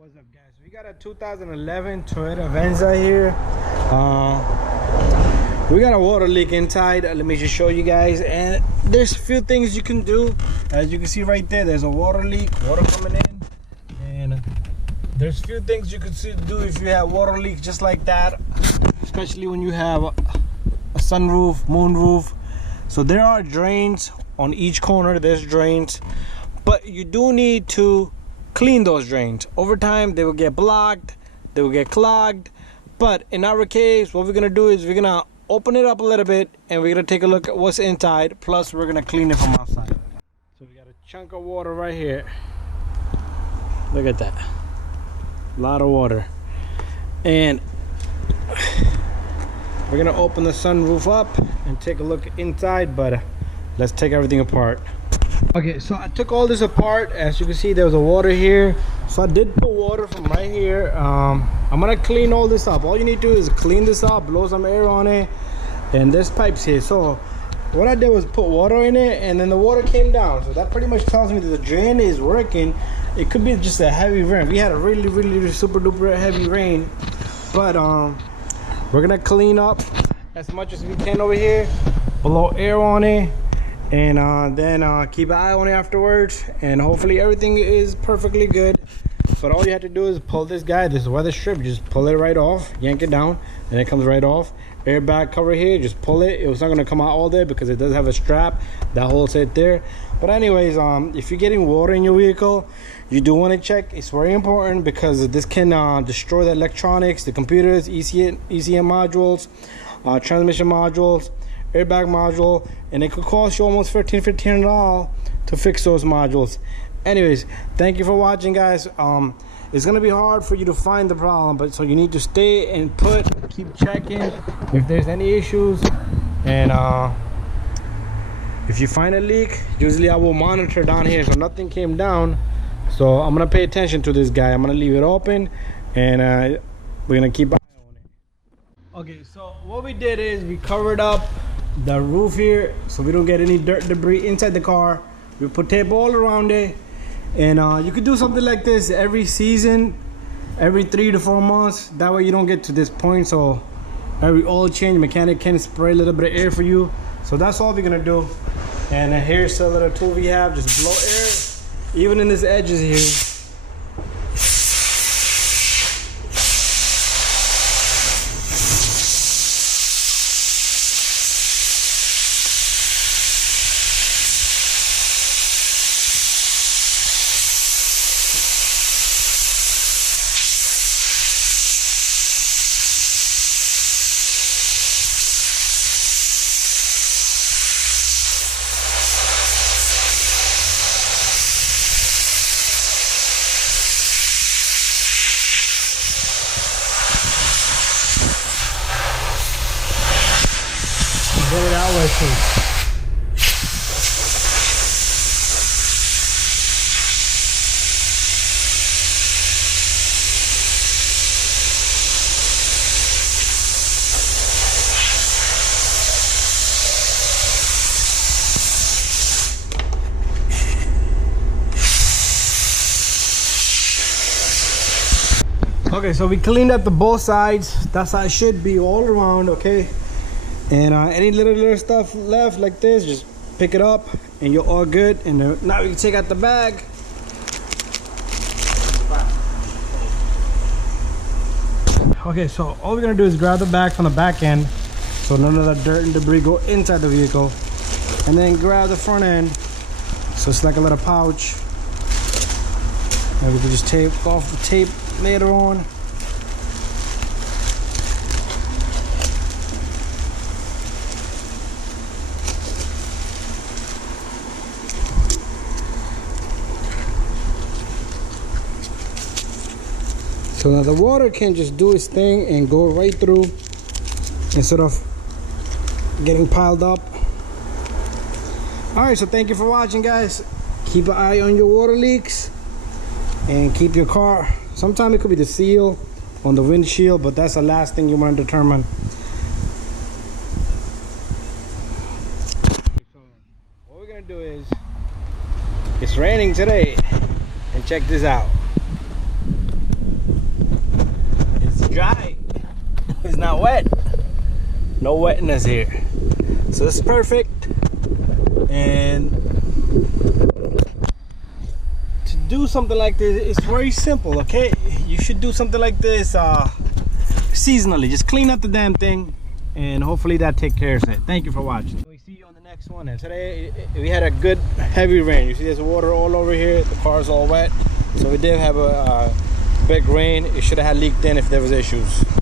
What's up, guys? We got a 2011 Toyota Venza here. We got a water leak inside. Let me just show you guys. And there's a few things you can do. As you can see right there, there's a water leak, water coming in. And there's a few things you could do if you have water leak just like that, especially when you have a sunroof, moonroof. So there are drains on each corner. There's drains, but you do need to clean those drains. Over time they will get blocked, they will get clogged. But in our case, what we're gonna do is we're gonna open it up a little bit and we're gonna take a look at what's inside, plus we're gonna clean it from outside. So we got a chunk of water right here. Look at that, a lot of water. And we're gonna open the sunroof up and take a look inside, but let's take everything apart. Okay, so I took all this apart. As you can see, there was a water here, so I did put water from right here. I'm gonna clean all this up. All you need to do is clean this up, blow some air on it, and there's pipes here. So what I did was put water in it, and then the water came down. So that pretty much tells me that the drain is working. It could be just a heavy rain. We had a really super duper heavy rain, but we're gonna clean up as much as we can over here, blow air on it, and then keep an eye on it afterwards, and hopefully everything is perfectly good. But all you have to do is pull this weather strip, just pull it right off, yank it down, and it comes right off. Airbag cover here, just pull it. It's not going to come out all there because it does have a strap that holds it there. But anyways, if you're getting water in your vehicle, you do want to check. It's very important because this can destroy the electronics, the computers, ECM modules, transmission modules, airbag module, and it could cost you almost $1,500 to fix those modules. Anyways, thank you for watching, guys. It's gonna be hard for you to find the problem, but so you need to stay and keep checking if there's any issues. And if you find a leak, usually I will monitor down here, so nothing came down. So I'm gonna pay attention to this guy. I'm gonna leave it open, and we're gonna keep eye on it. Okay, so what we did is we covered up the roof here so we don't get any dirt debris inside the car. We put tape all around it, and you could do something like this every season, every 3 to 4 months. That way you don't get to this point. So every oil change, mechanic can spray a little bit of air for you. So that's all we're gonna do. And here's the little tool we have, just blow air even in this edges here. Get it out with you. Okay, so we cleaned up the both sides. That's how it should be all around, okay? And any little stuff left like this, just pick it up and you're all good. And now we can take out the bag. Okay, so all we're gonna do is grab the bag from the back end so none of that dirt and debris go inside the vehicle, and then grab the front end so it's like a little pouch, and we can just tape off the tape later on. So now the water can just do its thing and go right through instead of getting piled up. Alright, so thank you for watching, guys. Keep an eye on your water leaks and keep your car. Sometimes it could be the seal on the windshield, but that's the last thing you want to determine. So what we're going to do is, it's raining today, and check this out. dry. It's not wet. No wetness here. So it's perfect. And to do something like this, it's very simple, okay? You should do something like this seasonally. Just clean up the damn thing, and hopefully that takes care of it. Thank you for watching. We see you on the next one. And today we had a good heavy rain. You see there's water all over here. The car's all wet. So we did have a big rain. It should have had leaked in if there was issues.